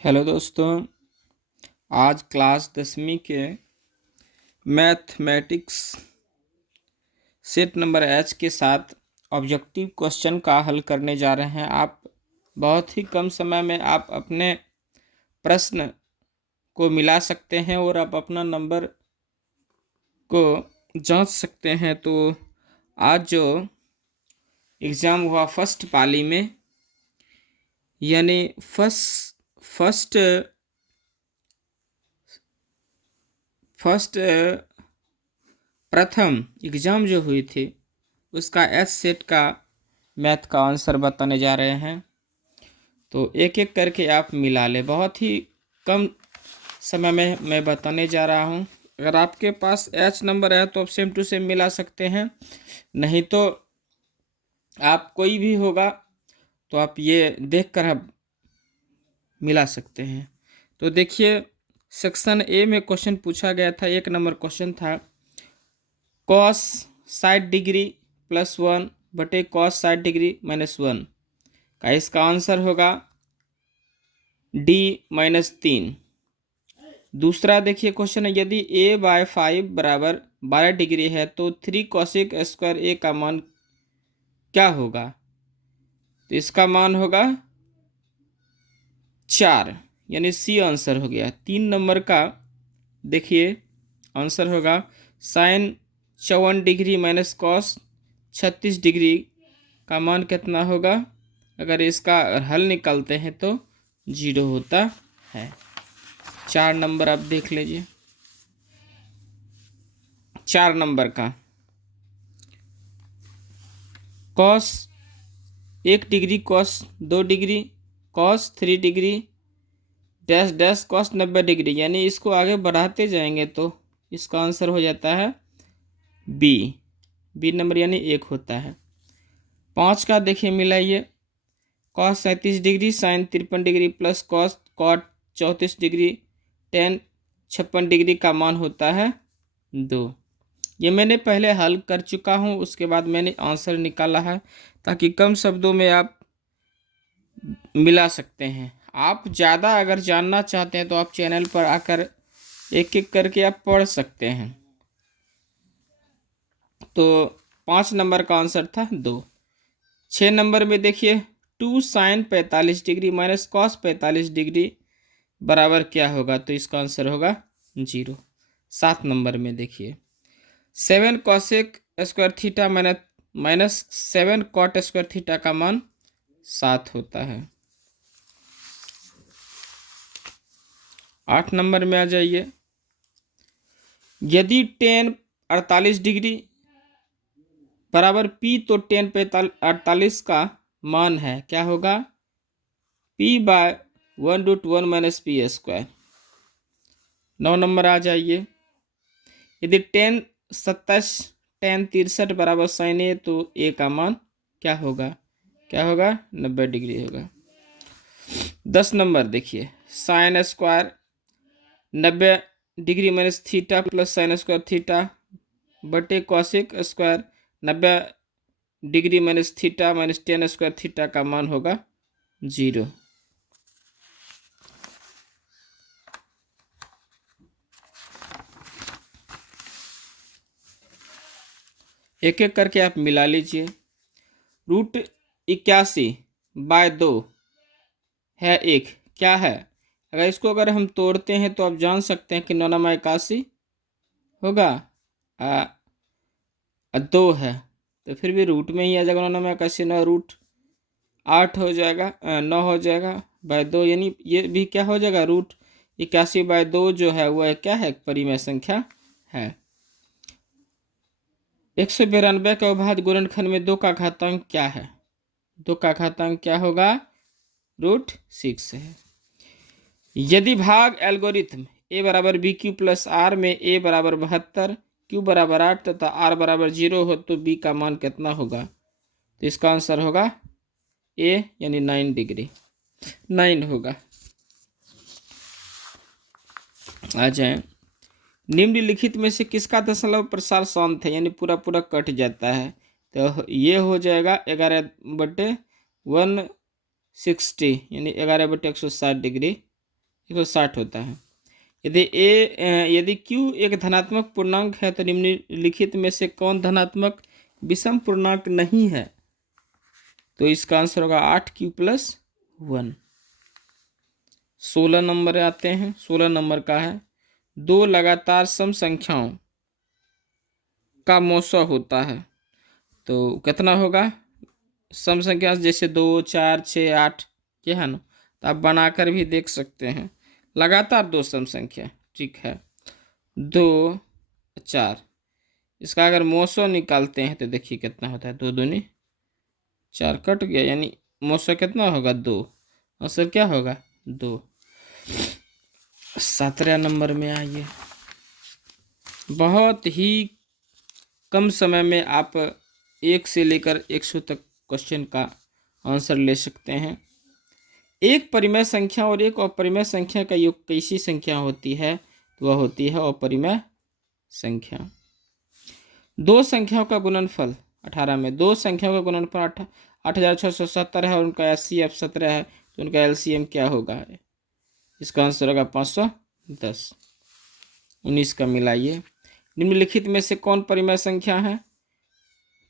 Hello दोस्तों, आज class 10वीं के मैथमेटिक्स सेट नंबर एच के साथ ऑब्जेक्टिव क्वेश्चन का हल करने जा रहे हैं। आप बहुत ही कम समय में आप अपने प्रश्न को मिला सकते हैं और आप अपना नंबर को जांच सकते हैं। तो आज जो एग्ज़ाम हुआ फर्स्ट पाली में, यानी फर्स्ट प्रथम एग्ज़ाम जो हुई थी उसका एच सेट का मैथ का आंसर बताने जा रहे हैं। तो एक एक करके आप मिला ले, बहुत ही कम समय में मैं बताने जा रहा हूं। अगर आपके पास एच नंबर है तो आप सेम टू सेम मिला सकते हैं, नहीं तो आप कोई भी होगा तो आप ये देख कर आप मिला सकते हैं। तो देखिए, सेक्शन ए में क्वेश्चन पूछा गया था, 1 नंबर क्वेश्चन था, कॉस 60 डिग्री +1 बटे कॉस 60 डिग्री -1 का इसका आंसर होगा D-3। दूसरा देखिए क्वेश्चन है, यदि a/5 बराबर 12 डिग्री है तो 3 कोसेक स्क्वायर a का मान क्या होगा? तो इसका मान होगा 4, यानी सी आंसर हो गया। 3 नंबर का देखिए आंसर होगा sine 54 degree minus cos 36 degree का मान कितना होगा? अगर इसका हल निकालते हैं तो 0 होता है। 4 नंबर आप देख लीजिए। 4 नंबर का cos 1 degree cos 2 degree cos 3 degree dash dash cos 90 degree, यानी इसको आगे बढ़ाते जाएंगे तो इसका आंसर हो जाता है बी नंबर, यानी 1 होता है। 5 का देखिए मिलाइए, cos 37 degree sine 53 degree plus cos cot 34 degree tan 56 degree का मान होता है 2। ये मैंने पहले हल कर चुका हूँ, उसके बाद मैंने आंसर निकाला है ताकि कम शब्दों में आप मिला सकते हैं। आप ज़्यादा अगर जानना चाहते हैं तो आप चैनल पर आकर एक एक करके आप पढ़ सकते हैं। तो 5 नंबर का आंसर था 2। 6 नंबर में देखिए, 2 sine 45 degree minus cos 45 degree बराबर क्या होगा? तो इसका आंसर होगा 0। 7 नंबर में देखिए, 7 cosec square theta minus 7 cot square theta का मान 7 होता है। 8 नंबर में आ जाइए, यदि tan 48 डिग्री बराबर P तो tan 48 का मान है क्या होगा? P/1√1 minus P square. 9 number आ जाइए, यदि tan 63 बराबर साइन ए तो ए का मान क्या होगा? 90 डिग्री होगा। 10 नंबर देखिए, sine square 90 degree minus theta plus sine square theta बटे cosec square 90 degree minus theta minus tan square theta का मान होगा 0। एक एक करके आप मिला लीजिए। √81/2 है 1, क्या है? अगर इसको अगर हम तोड़ते हैं तो आप जान सकते हैं कि 9×81 होगा 2 है, तो फिर भी रूट में ही आ जाएगा। 9×81 9 √8 हो जाएगा, 9 हो जाएगा /2, यानी ये भी क्या हो जाएगा? √81/2 जो है वह क्या है? परिमेय संख्या है। 192 का अभाज्य गुणनखंड में 2 का घातांक क्या है? 2 का घातांक क्या होगा? √6 है। यदि भाग एल्गोरिथ्म a बराबर BQ प्लस R में a बराबर 72 Q बराबर 8 तथा R बराबर 0 हो तो B का मान कितना होगा? तो इसका आंसर होगा A, यानी 9 डिग्री 9 होगा। आ जाए, निम्नलिखित में से किसका दशमलव प्रसार शांत है, यानी पूरा पूरा कट जाता है? तो ये हो जाएगा 11/160, यानी 11/160 डिग्री 160 होता है। यदि q एक धनात्मक पूर्णांक है तो निम्नलिखित में से कौन धनात्मक विषम पूर्णांक नहीं है? तो इसका आंसर होगा 8q+1। 16 नंबर आते हैं। 16 नंबर का है, दो लगातार सम संख्याओं का मौसा होता है तो कितना होगा? सम संख्या जैसे 2, 4, 6, 8, ये है ना, तो आप बनाकर भी देख सकते हैं। लगातार दो सम संख्या, ठीक है, 2, 4, इसका अगर मौसा निकालते हैं तो देखिए कितना होता है, 2 दूनी 4, कट गया, यानी मौसा कितना होगा? 2। आंसर क्या होगा? 2। 17 नंबर में आइए। बहुत ही कम समय में आप 1 से लेकर 100 तक क्वेश्चन का आंसर ले सकते हैं। एक परिमेय संख्या और एक अपरिमेय संख्या का योग कैसी संख्या होती है? तो वह होती है अपरिमेय संख्या। दो संख्याओं का गुणनफल 18 में दो संख्याओं का गुणनफल 8670 है और उनका HCF 17 है, तो उनका LCM क्या होगा? इसका आंसर होगा 510। 19 का मिलाइए। निम्नलिखित में से कौन परिमेय संख्या है?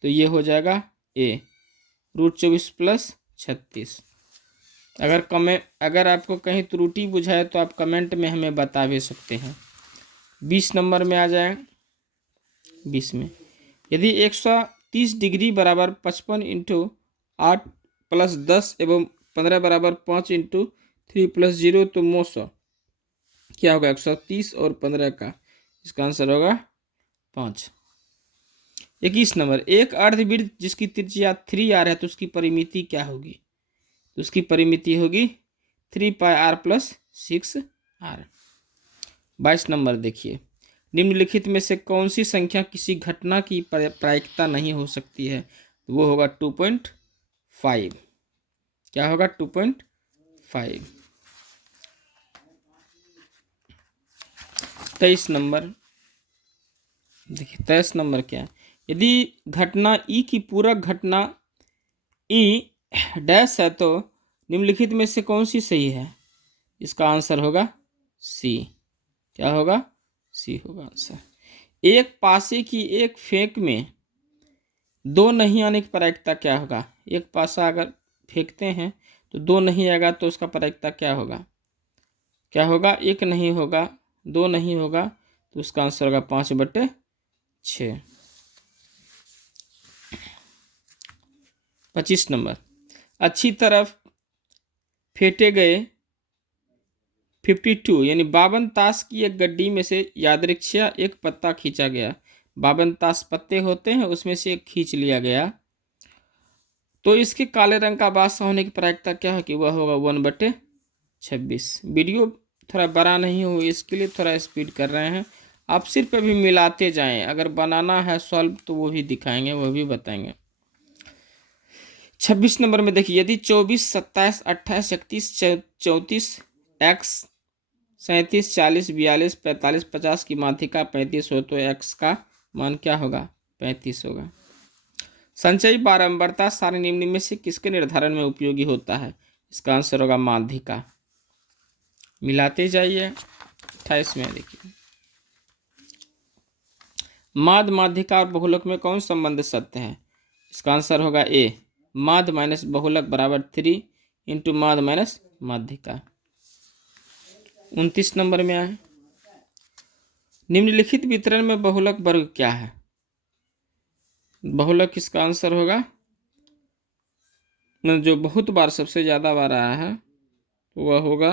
तो ये हो जाएगा A, √24 + 36। अगर आपको कहीं त्रुटि बुझाए तो आप कमेंट में हमें बता भी सकते हैं। 20 नंबर में आ जाए। 20 में यदि 130 डिग्री बराबर 55 × 8 + 10 एवं 15 बराबर 5 × 3 + 0 तो मौसा क्या होगा? 130 और 15 का, इसका आंसर होगा 5। 21 नंबर, एक अर्धवृत्त जिसकी त्रिज्या 3r है तो उसकी परिमिति क्या होगी? तो उसकी परिमिति होगी 3πr + 6r। 22 नंबर देखिए, निम्नलिखित में से कौन सी संख्या किसी घटना की प्रायिकता नहीं हो सकती है? तो वो होगा 2.5। क्या होगा? 2.5। 23 नंबर देखिए, 23 नंबर क्या है? यदि घटना ई की पूरक घटना ई डैश है तो निम्नलिखित में से कौन सी सही है? इसका आंसर होगा सी। क्या होगा? सी होगा आंसर। एक पासे की एक फेंक में दो नहीं आने की प्रायिकता क्या होगा? एक पासा अगर फेंकते हैं तो दो नहीं आएगा तो उसका प्रायिकता क्या होगा? क्या होगा? एक नहीं होगा, दो नहीं होगा, तो उसका आंसर होगा 5/6। 25 नंबर, अच्छी तरफ फेंटे गए 52 यानी 52 ताश की एक गड्डी में से यादृच्छिया एक पत्ता खींचा गया। 52 ताश पत्ते होते हैं, उसमें से एक खींच लिया गया तो इसके काले रंग का बादशाह होने की प्रायिकता क्या है? कि वह होगा 1/26। वीडियो थोड़ा बड़ा नहीं हो इसके लिए थोड़ा स्पीड कर रहे हैं। आप सिर्फ अभी मिलाते जाएं, अगर बनाना है सॉल्व तो वो भी दिखाएंगे, वो भी बताएंगे। 26 नंबर में देखिए, यदि 24, 27, 28, 31, 34, x 37, 40, 42, 45, 50 की माध्यिका 35 हो तो x का मान क्या होगा? 35 होगा। संचयी बारंबारता सारणी निम्न में से किसके निर्धारण में उपयोगी होता है? इसका आंसर होगा माध्यिका। मिलाते जाइए। 28 में देखिए, माध्य, माध्यिका और बहुलक में कौन संबंध सत्य है? इसका आंसर होगा ए, माध्य माइनस बहुलक बराबर 3 × माध्य माइनस माध्यिका। 29 नंबर में आए, निम्नलिखित वितरण में बहुलक वर्ग क्या है? बहुलक इसका आंसर होगा, जो बहुत बार सबसे ज्यादा बार आया है तो वह होगा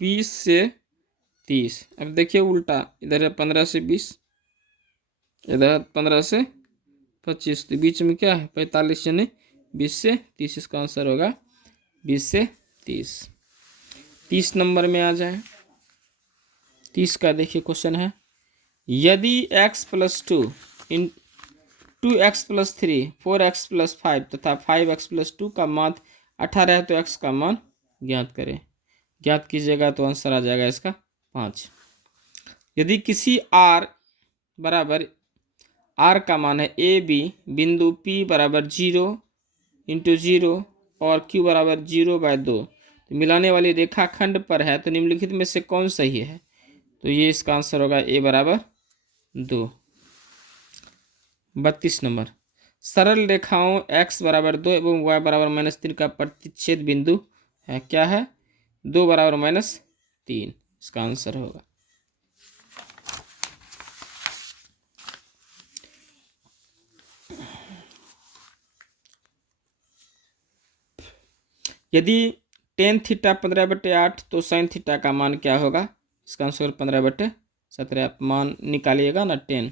20 से 30। अब देखिए उल्टा, इधर है 15 से 20, इधर 15 से 25, तो बीच में क्या है? 45 यानी 20 से 30। इसका आंसर होगा 20 से 30। 30 नंबर में आ जाए। 30 का देखिए क्वेश्चन है, यदि x + 2 इन 2x + 3 4x + 5 तथा 5x + 2 का मान 18 है तो x का मान ज्ञात करें। ज्ञात कीजिएगा तो आंसर आ जाएगा इसका 5। यदि किसी r बराबर r का मान है a b बिंदु p बराबर 0 × 0 और q बराबर 0/2 तो मिलाने वाली रेखा खंड पर है, तो निम्नलिखित में से कौन सही है? तो ये इसका आंसर होगा ए बराबर 2। 32 नंबर, सरल रेखाओं x बराबर 2 एवं y बराबर -3 का प्रतिच्छेद बिंदु है, क्या है? 2 बराबर -3 इसका आंसर होगा। यदि टेन थीटा 15/8 तो साइन थीटा का मान क्या होगा? इसका आंसर 15/17। आप मान निकालिएगा ना 10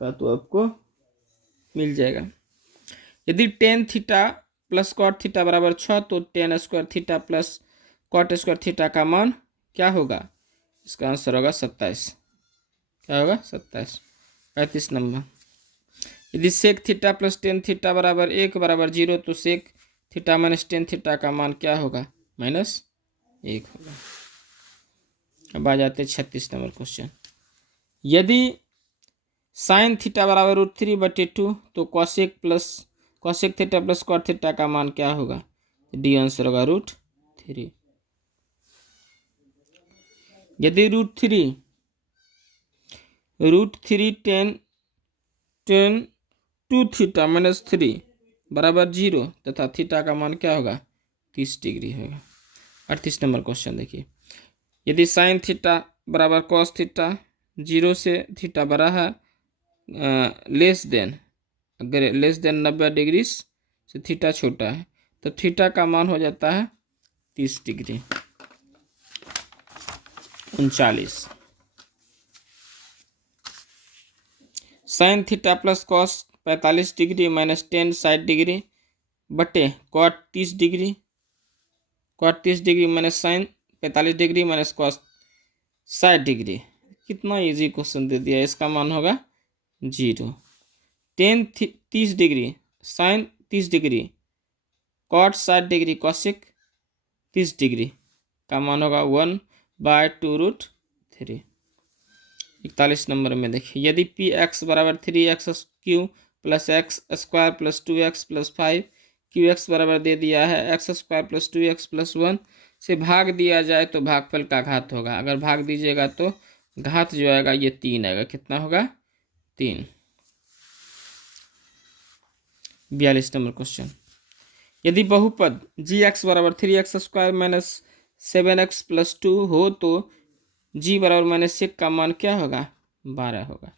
का तो आपको मिल जाएगा। यदि tan theta plus cot theta बराबर 6 तो tan square theta plus cot square theta का मान क्या होगा? इसका आंसर होगा 27। क्या होगा? 27। 35 नंबर, यदि sec theta plus tan theta बराबर 1 बराबर 0 तो sec theta minus tan theta का मान क्या होगा? -1 होगा। अब आ जाते 36 नंबर क्वेश्चन। यदि साइन थीटा बराबर √3/2 तो cosec theta plus cot theta का मान क्या होगा? डी आंसर होगा √3। यदि √3 टेन 2 थीटा -3 बराबर 0 तथा थीटा का मान क्या होगा? 30 डिग्री होगा। 38 नंबर क्वेश्चन देखिए, यदि साइन थीटा बराबर कॉस थीटा 0 से थीटा बड़ा है लेस देन 90 डिग्री से थीटा छोटा है तो थीटा का मान हो जाता है 30 degree. 39, sine theta plus cos 45 degree -10 60 degree बटे cot 30 degree, cot 30 degree minus sine 45 degree minus cos 60 degree. कितना इजी क्वेश्चन दे दिया, इसका मान होगा 0। Tan 30 degree sine 30 degree cot 60 degree cosec 30 degree का मान होगा 1/2√3। 41 नंबर में देखिए, यदि पी एक्स बराबर 3x³ + x² + 2x + 5 QX बराबर दे दिया है x² + 2x + 1 से भाग दिया जाए तो भागफल का घात होगा। अगर भाग दीजिएगा तो घात जो आएगा ये 3 आएगा। कितना होगा? 3। 42 नंबर क्वेश्चन, यदि बहुपद gx बराबर 3x² - 7x + 2 हो तो g बराबर -1 का मान क्या होगा? 12 होगा।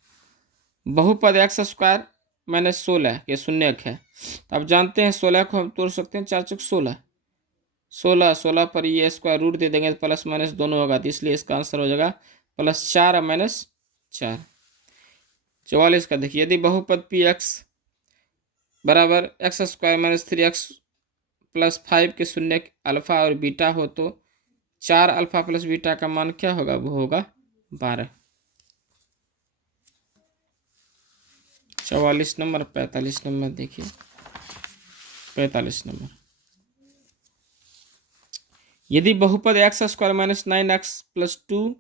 बहुपद x² - 16 के शून्यक है। अब जानते हैं 16 को हम तोड़ सकते हैं, 4 चौक 16, 16 पर ये स्क्वायर रूट दे देंगे तो प्लस माइनस दोनों होगा, तो इसलिए इसका आंसर हो जाएगा +4 और -4। 44 का देखिए, यदि बहुपद पी एक्स बराबर x² - 3x + 5 के शून्यक अल्फा और बीटा हो तो 4 अल्फा प्लस बीटा का मान क्या होगा? वो होगा 12। 44 नंबर। 45 नंबर देखिए, 45 नंबर, यदि बहुपद x² - 9x + 2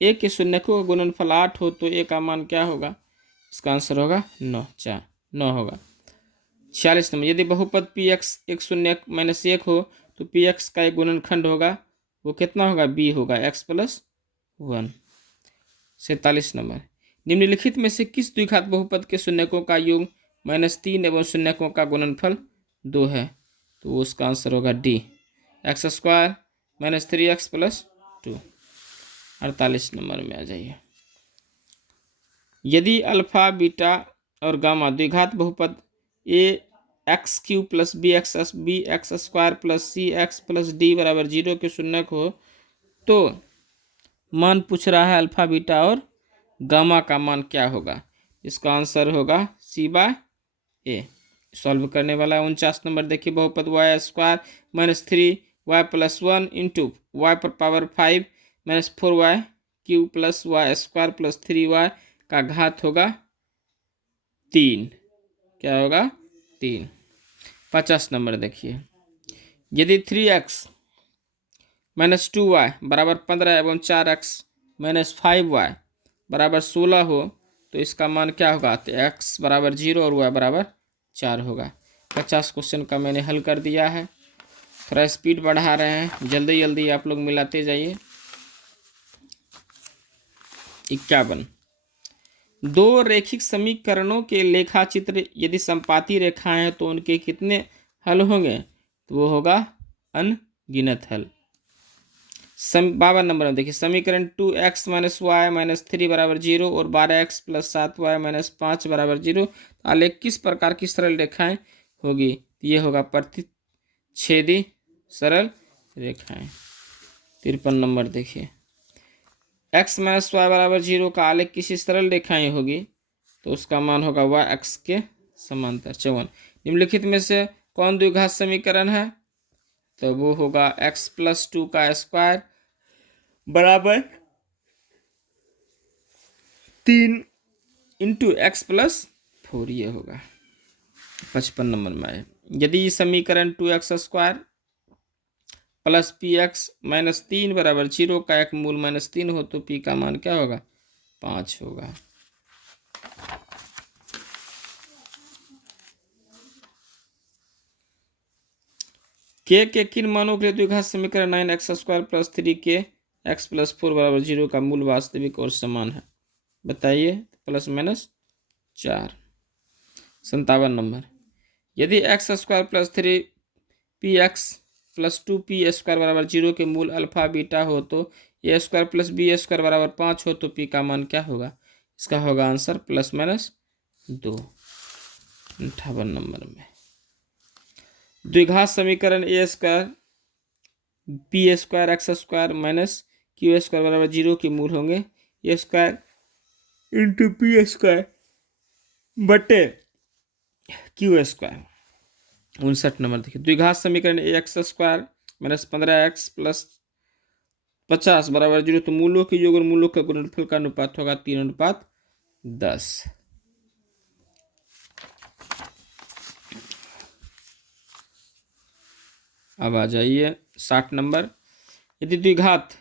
a के शून्यकों का गुणनफल 8 हो तो a का मान क्या होगा? इसका आंसर होगा 9 होगा। 46 नंबर, यदि बहुपद पी एक्स एक शून्यक -1 हो तो पी एक्स का एक गुणनखंड होगा, वो कितना होगा? b होगा x + 1। 47 नंबर, निम्नलिखित में से किस द्विघात बहुपद के शून्यकों का योग -3 एवं शून्यकों का गुणनफल 2 है? तो उसका आंसर होगा डी, x² - 3x + 2। 48 नंबर में आ जाइए, यदि अल्फा बीटा और गामा द्विघात बहुपद ax³ + bx² + cx + d बराबर 0 के शून्यक हो तो मान पूछ रहा है अल्फा बीटा और गामा का मान क्या होगा? इसका आंसर होगा c/a। सॉल्व करने वाला है। 49 नंबर देखिए, बहुपद y² - 3y + 1 × y पर पावर 5 - 4y³ + y² + 3y का घात होगा 3। क्या होगा? 3। 50 नंबर देखिए, यदि 3x - 2y बराबर 15 एवं 4x - 5y बराबर 16 हो तो इसका मान क्या होगा? तो x बराबर 0 और y बराबर 4 होगा। 50 क्वेश्चन का मैंने हल कर दिया है। थोड़ा स्पीड बढ़ा रहे हैं, जल्दी जल्दी आप लोग मिलाते जाइए। 51। दो रेखिक समीकरणों के लेखा चित्र यदि समपाती रेखाएं हैं तो उनके कितने हल होंगे? तो वो होगा अनगिनत हल। 52 नंबर में देखिए, समीकरण 2x माइनस वाई माइनस 3 बराबर 0 और 12x प्लस 7y माइनस 5 बराबर 0, आलेख किस प्रकार की सरल रेखाएं होगी? ये होगा प्रतिच्छेदी सरल रेखाएं। 53 नंबर देखिए, x माइनस वाई बराबर 0 का आलेख किसी सरल रेखाएं होगी तो उसका मान होगा y अक्ष के समांतर। 54। निम्नलिखित में से कौन द्विघात समीकरण है? तो वो होगा x प्लस 2 का स्क्वायर बराबर 3 इंटू एक्स प्लस 4, ये होगा। 55 नंबर में आए, यदि समीकरण 2x square plus P x minus 3 बराबर 0 का एक मूल माइनस 3 हो तो पी का मान क्या होगा? 5 होगा। के किन मानों के लिए द्विघात समीकरण 9x square plus 3k x plus 4 बराबर 0 का मूल वास्तविक और समान है? बताइए। Plus minus 4। 57 नंबर, यदि x square plus 3px plus 2p square बराबर 0 के मूल अल्फा बीटा हो तो ए स्क्वायर प्लस बी स्क्वायर बराबर 5 हो तो पी का मान क्या होगा? इसका होगा आंसर प्लस माइनस 2। 58 नंबर में, द्विघात समीकरण A square P square X square minus Q square बराबर 0 के मूल होंगे A square into P square बटे क्यू स्क्वायर। 59 नंबर देखिए, द्विघात समीकरण A X square minus 15x plus 50 बराबर 0 तो मूलों के योग और मूलों के गुणनफल का अनुपात होगा 3:10। अब आ जाइए 60 नंबर, यदि द्विघात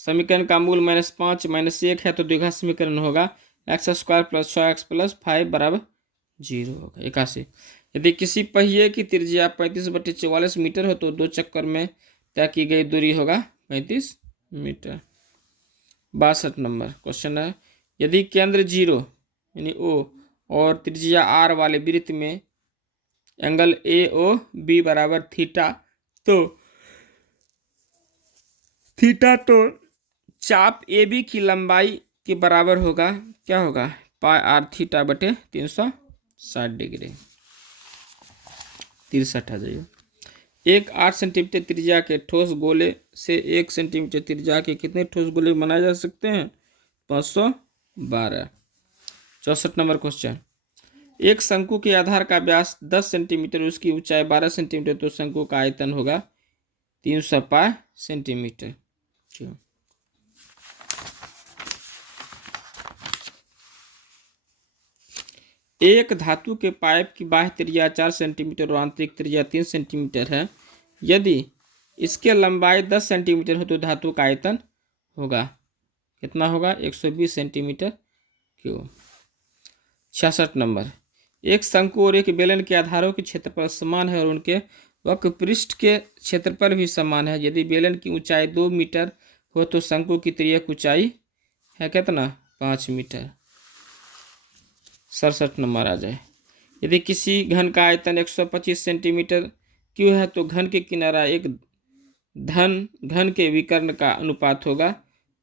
समीकरण का मूल -5 -1 है तो द्विघात समीकरण होगा x square plus 6x plus 5 बराबर 0 होगा। 81, यदि किसी पहिए की त्रिज्या 35/44 मीटर हो तो दो चक्कर में तय की गई दूरी होगा 35 मीटर। 62 नंबर क्वेश्चन है, यदि केंद्र 0 यानी O और त्रिज्या R वाले वृत्त में एंगल AOB बराबर थीटा तो चाप AB की लंबाई के बराबर होगा, क्या होगा? पाई आर थीटा बटे 360 डिग्री। 63 आ जाइए, एक 8 सेंटीमीटर त्रिज्या के ठोस गोले से 1 सेंटीमीटर त्रिज्या के कितने ठोस गोले बनाए जा सकते हैं? 512। 64 नंबर क्वेश्चन, एक शंकु के आधार का व्यास 10 सेंटीमीटर, उसकी ऊंचाई 12 सेंटीमीटर, तो शंकु का आयतन होगा 300 पाई सेंटीमीटर। क्यों? एक धातु के पाइप की बाह्य त्रिज्या 4 सेंटीमीटर और आंतरिक त्रिज्या 3 सेंटीमीटर है, यदि इसके लंबाई 10 सेंटीमीटर हो तो धातु का आयतन होगा कितना होगा? 120 सेंटीमीटर क्यूब। 66 नंबर, एक शंकु और एक बेलन के आधारों के क्षेत्रफल समान है और उनके वक्र पृष्ठ के क्षेत्रफल भी समान है, यदि बेलन की ऊंचाई 2 मीटर हो तो शंकु की तिर्यक ऊंचाई है कितना? 5 मीटर। 67 नंबर आ जाए, यदि किसी घन का आयतन 125 सेंटीमीटर क्यूब है तो घन के किनारा एक घन के विकर्ण का अनुपात होगा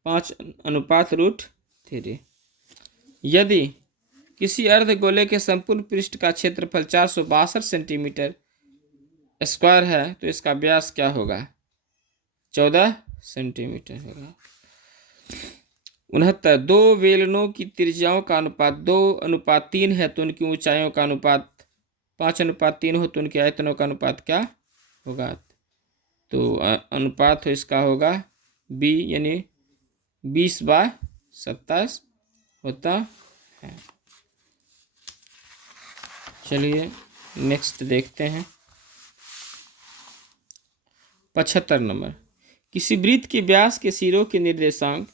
5:√3। यदि किसी अर्धगोले के संपूर्ण पृष्ठ का क्षेत्रफल 462 सेंटीमीटर स्क्वायर है तो इसका व्यास क्या होगा? 14 सेंटीमीटर होगा। 69, दो बेलनों की त्रिज्याओं का अनुपात 2:3 है तो उनकी ऊंचाइयों का अनुपात 5:3 हो तो उनके आयतनों का अनुपात क्या होगा? तो अनुपात हो इसका होगा b यानी 20/27 होता है। चलिए नेक्स्ट देखते हैं। 75 नंबर, किसी वृत्त के व्यास के सिरों के निर्देशांक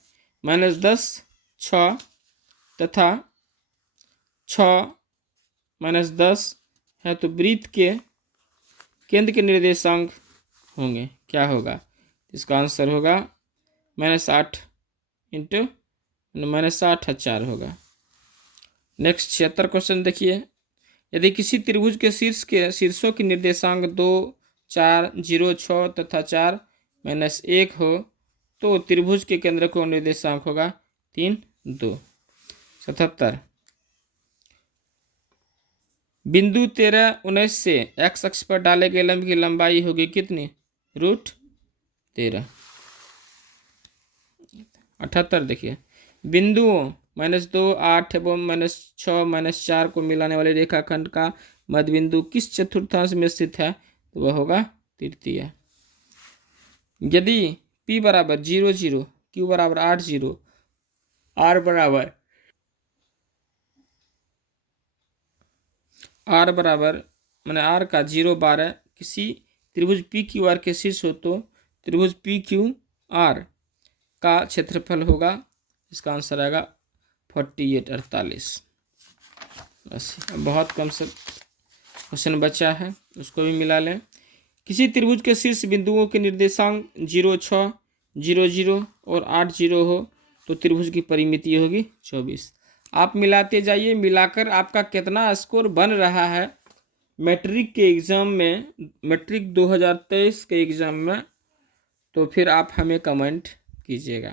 -10 6 तथा 6 -10 है तो वृत्त के केंद्र के निर्देशांक होंगे, क्या होगा? इसका आंसर होगा -8 इंटू -8 4 होगा। नेक्स्ट 76 क्वेश्चन देखिए। यदि किसी त्रिभुज के शीर्षों की निर्देशांक 2, 4, 0, 6 तथा 4, -1 हो तो त्रिभुज के केंद्र को निर्देशांक होगा 3, 2। 77 बिंदु 13, 19 से x अक्ष पर डाले गए लंब की लंबाई होगी कितनी? √13। 78 देखिए। बिंदुओं -2, 8 एवं -6, -4 को मिलाने वाले रेखाखंड का मध्य बिंदु किस चतुर्थांश में स्थित है? तो वह होगा तृतीय। यदि P बराबर 0, 0, Q बराबर 8, 0, R बराबर मैंने R का 0, 12 किसी त्रिभुज PQR के शीर्ष हो तो त्रिभुज PQR का क्षेत्रफल होगा, इसका आंसर आएगा 48, 48। बस बहुत कम से क्वेश्चन बचा है, उसको भी मिला लें। किसी त्रिभुज के शीर्ष बिंदुओं के निर्देशांक 0, 6, 0, 0 और 8, 0 हो तो त्रिभुज की परिमिति होगी 24। आप मिलाते जाइए, मिलाकर आपका कितना स्कोर बन रहा है मैट्रिक के एग्ज़ाम में, मैट्रिक 2023 के एग्ज़ाम में, तो फिर आप हमें कमेंट कीजिएगा।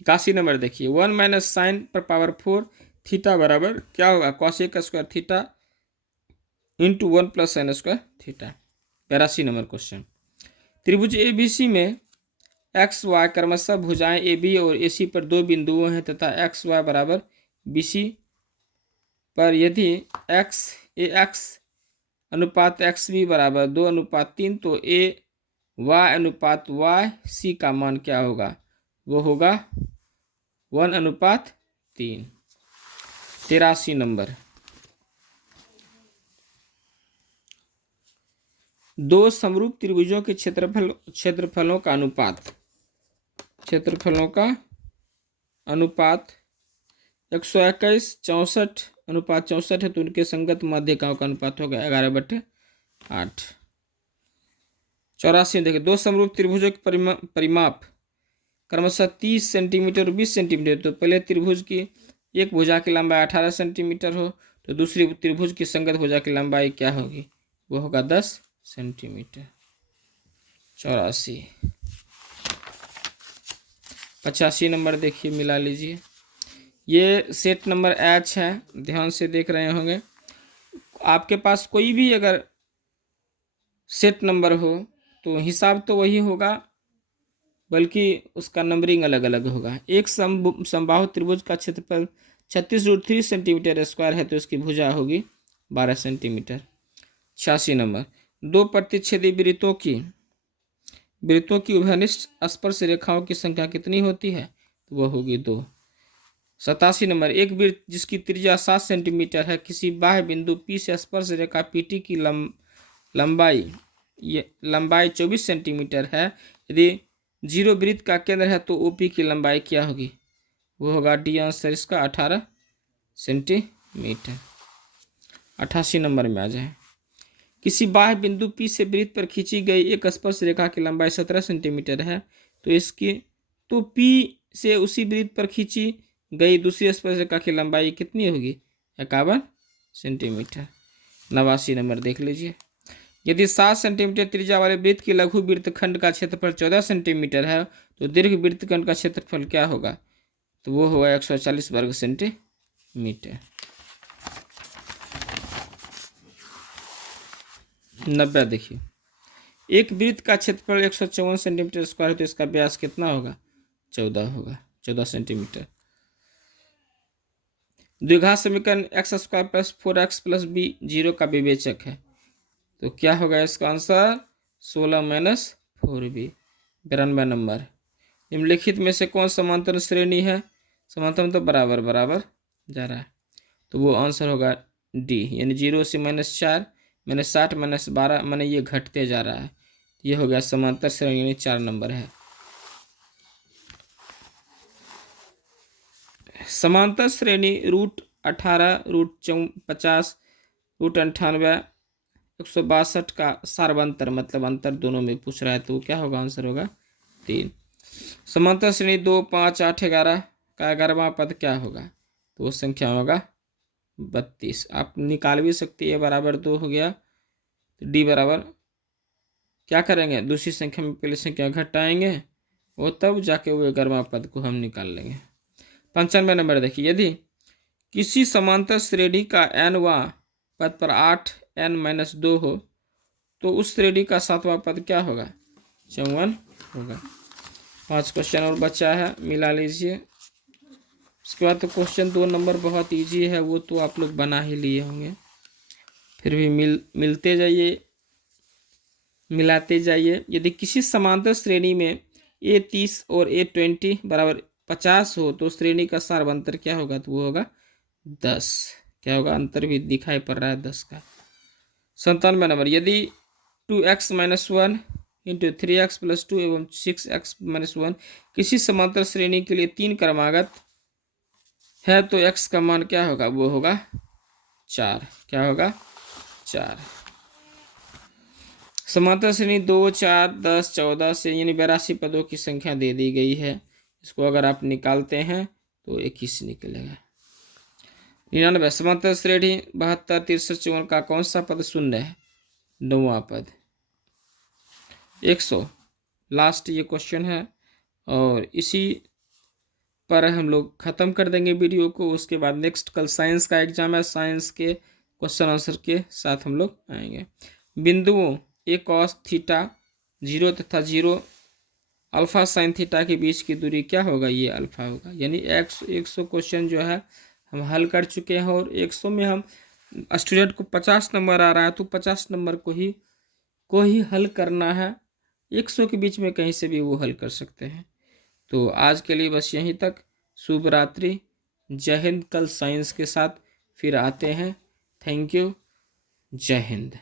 81 नंबर देखिए। 1 - sin⁴ थीटा बराबर क्या होगा? cosec square theta into 1 + sin² theta. 82 number question. त्रिभुज ABC में एक्स वाई क्रमशः भुजाएं AB और AC पर 2 बिंदुओं हैं तथा XY बराबर BC पर यदि XAX अनुपात XB बराबर 2:3 तो AY अनुपात YC का मान क्या होगा? वो होगा 1:3। 83 नंबर। दो समरूप त्रिभुजों के क्षेत्रफलों का अनुपात 121, 64 अनुपात 64 है तो उनके संगत माध्यिकाओं का अनुपात होगा 11/8। 84 देखिए। दो समरूप त्रिभुजों के परिमाप क्रमशः 30 सेंटीमीटर और 20 सेंटीमीटर, तो पहले त्रिभुज की एक भुजा की लंबाई 18 सेंटीमीटर हो तो दूसरी त्रिभुज की संगत भुजा की लंबाई क्या होगी? वो होगा 10 सेंटीमीटर। 84। 85 नंबर देखिए, मिला लीजिए। ये सेट नंबर H है, ध्यान से देख रहे होंगे। आपके पास कोई भी अगर सेट नंबर हो तो हिसाब तो वही होगा, बल्कि उसका नंबरिंग अलग अलग होगा। एक समबाहु त्रिभुज का क्षेत्रफल 36√3 सेंटीमीटर स्क्वायर है तो इसकी भुजा होगी 12 सेंटीमीटर। 86 नंबर। दो प्रतिच्छेदी वृत्तों की उभयनिष्ठ स्पर्श रेखाओं की संख्या कितनी होती है? तो वह होगी 2। 87 नंबर। एक वृत्त जिसकी त्रिज्या 7 सेंटीमीटर है किसी बाह्य बिंदु P से स्पर्श रेखा PT की लंबाई 24 सेंटीमीटर है। यदि 0 वृत्त का केंद्र है तो OP की लंबाई क्या होगी? वो होगा D आंसर इसका 18 सेंटीमीटर। 88 नंबर में आ जाए। किसी बाह्य बिंदु P से वृत्त पर खींची गई एक स्पर्श रेखा की लंबाई 17 सेंटीमीटर है तो P से उसी वृत्त पर खींची गई दूसरी स्पर्श रेखा की लंबाई कितनी होगी? 51 सेंटीमीटर। 89 नंबर देख लीजिए। यदि 7 सेंटीमीटर त्रिज्या वाले वृत्त की लघु वृत्तखंड का क्षेत्रफल 14 सेंटीमीटर है तो दीर्घ वृत्तखंड का क्षेत्रफल क्या होगा? तो वो होगा 140 वर्ग सेंटीमीटर। 90 देखिए। एक वृत्त का क्षेत्रफल 154 सेंटीमीटर स्क्वायर है तो इसका व्यास कितना होगा? 14 होगा, 14 सेंटीमीटर। द्विघात समीकरण x² + 4x + b 0 का विवेचक है तो क्या होगा इसका आंसर? 16 - 4b। 92 नंबर। निम्नलिखित में से कौन समांतर श्रेणी है? समांतर तो बराबर बराबर जा रहा है तो वो आंसर होगा D, यानी 0 से -4 -60 -12 माने ये घटते जा रहा है। ये हो गया समांतर श्रेणी, यानी 4 नंबर है। समांतर श्रेणी √18, √50, √98, 162 का सार्वंतर मतलब अंतर दोनों में पूछ रहा है, तो क्या होगा? आंसर होगा 3। समांतर श्रेणी 2, 5, 8, 11 का 11वां पद क्या होगा? तो वो संख्या होगा 32। आप निकाल भी सकती है, बराबर 2 हो गया, तो डी बराबर क्या करेंगे? दूसरी संख्या में पहली संख्या घटाएंगे, वो तब जाके वो 11वां पद को हम निकाल लेंगे। 95 नंबर देखिए, यदि किसी समांतर श्रेणी का nवां पद पर 8n-2 हो तो उस श्रेणी का 7वां पद क्या होगा? 54 होगा। 5 क्वेश्चन और बचा है, मिला लीजिए। उसके बाद तो क्वेश्चन 2 नंबर बहुत इजी है, वो तो आप लोग बना ही लिए होंगे, फिर भी मिलते जाइए, मिलाते जाइए। यदि किसी समांतर श्रेणी में A30 और A20 बराबर 50 हो तो श्रेणी का सार्वंतर क्या होगा? तो वो होगा 10। क्या होगा? अंतर भी दिखाई पड़ रहा है 10 का। 97 नंबर, यदि 2x-1 इंटू 3x+2 एवं 6x-1 किसी समांतर श्रेणी के लिए 3 क्रमागत है तो x का मान क्या होगा? वो होगा 4। क्या होगा? 4। समांतर श्रेणी 2, 4, 10, 14 से यानी 82 पदों की संख्या दे दी गई है। इसको अगर आप निकालते हैं तो 21 निकलेगा। 99 समांतर श्रेणी 72, 63, 54 का कौन सा पद शून्य है? 9वां पद। 100 लास्ट ये क्वेश्चन है, और इसी पर हम लोग खत्म कर देंगे वीडियो को। उसके बाद नेक्स्ट कल साइंस का एग्जाम है, साइंस के क्वेश्चन आंसर के साथ हम लोग आएंगे। बिंदुओं a cos थीटा 0 तथा 0 अल्फा साइन थीटा के बीच की दूरी क्या होगा? ये अल्फा होगा। यानी 100 क्वेश्चन जो है हम हल कर चुके हैं, और 100 में हम स्टूडेंट को 50 नंबर आ रहा है तो 50 नंबर को ही हल करना है। 100 के बीच में कहीं से भी वो हल कर सकते हैं। तो आज के लिए बस यहीं तक। शुभ रात्रि, जय हिंद। कल साइंस के साथ फिर आते हैं। थैंक यू, जय हिंद।